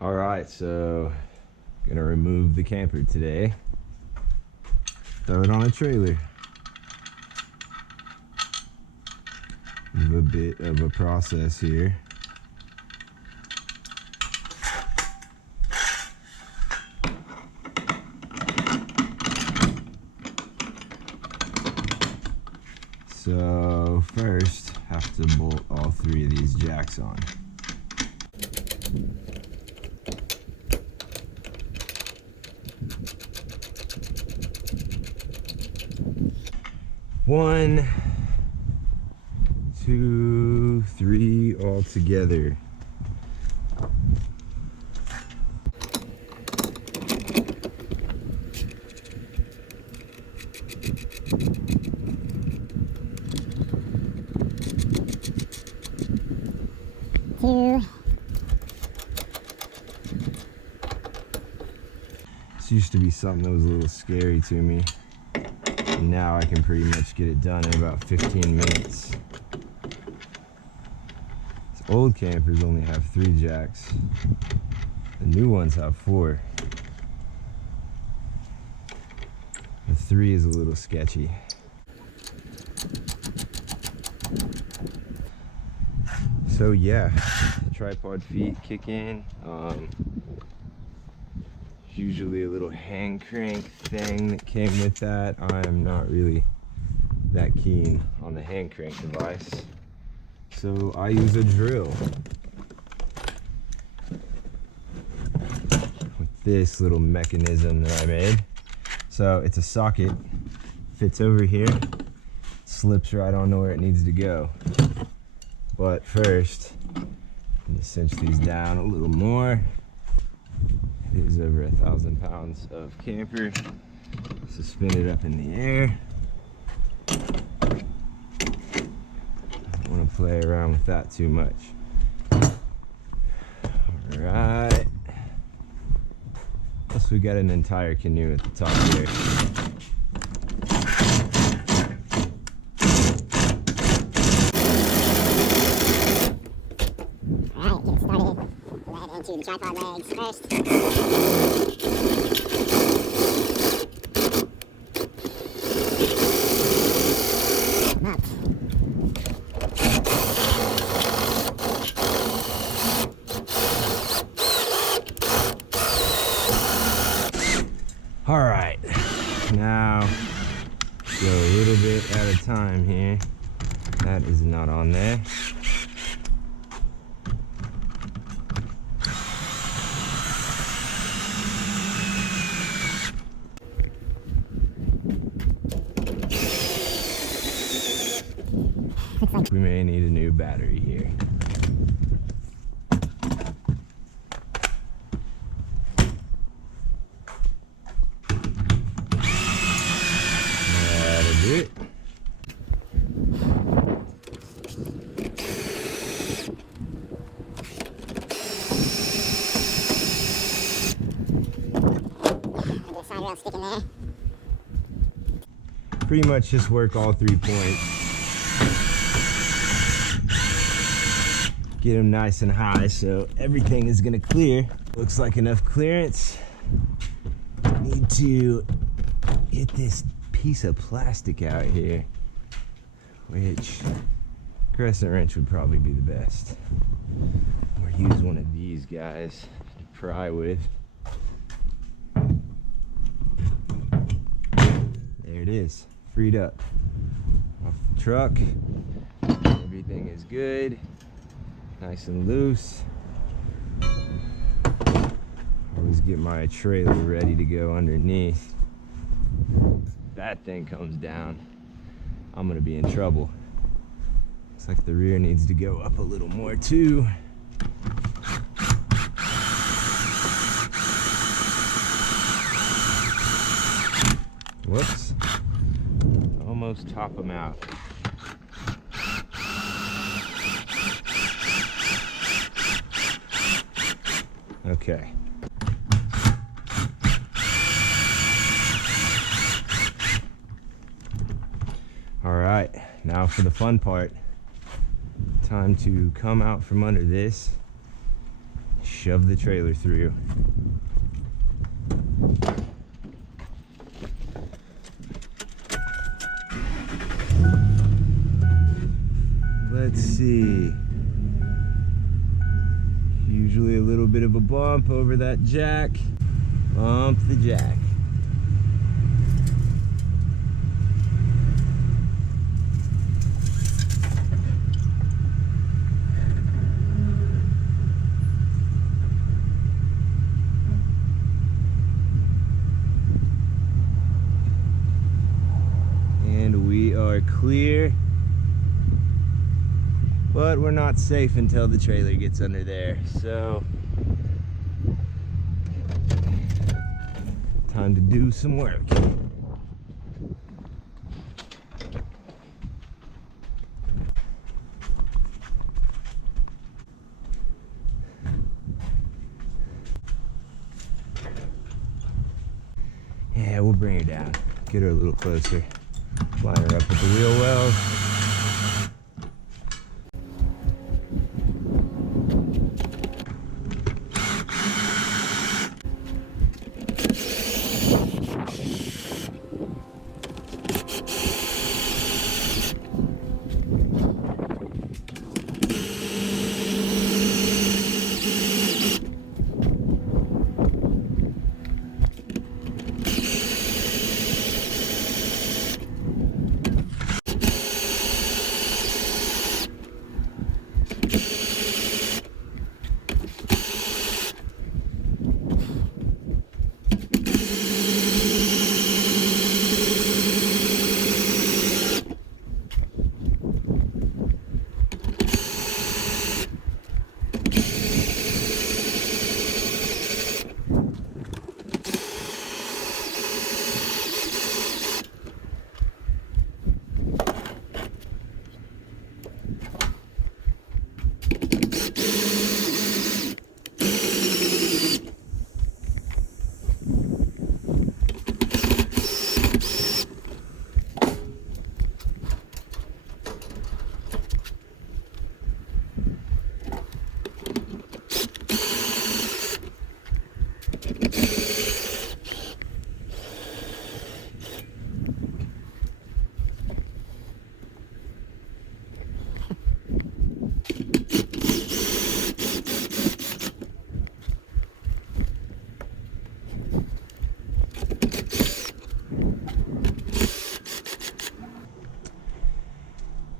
All right, so gonna remove the camper today. Throw it on a trailer. A bit of a process here. So first, have to bolt all three of these jacks on. One, two, three all together. Two. This used to be something that was a little scary to me. And now I can pretty much get it done in about 15 minutes. These old campers only have 3 jacks. The new ones have 4. The 3 is a little sketchy. So yeah, tripod feet kick in. Usually a little hand crank thing that came with that. I am not really that keen on the hand crank device, so I use a drill with this little mechanism that I made. So it's a socket, fits over here, slips right on where it needs to go. But first, I'm gonna cinch these down a little more. It is over 1,000 pounds of camper. Suspended up in the air. I don't want to play around with that too much. Alright. Plus we got an entire canoe at the top here. Alright, get started. Right into the tripod legs first. All right, now go a little bit at a time here. That is not on there. We may need a new battery here. That'll do it. The side rail stick in there. Pretty much just work all 3 points. Get them nice and high so everything is gonna clear. Looks like enough clearance. Need to get this piece of plastic out here, which crescent wrench would probably be the best. Or use one of these guys to pry with. There it is, freed up. Off the truck, everything is good. Nice and loose. Always get my trailer ready to go underneath. If that thing comes down, I'm gonna be in trouble. Looks like the rear needs to go up a little more too. Whoops. Almost top them out. Okay. All right, now for the fun part. Time to come out from under this, shove the trailer through. Let's see. Usually a little bit of a bump over that jack. Bump the jack. And we are clear. But we're not safe until the trailer gets under there. So, time to do some work. Yeah, we'll bring her down. Get her a little closer. Line her up with the wheel wells.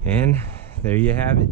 And there you have it.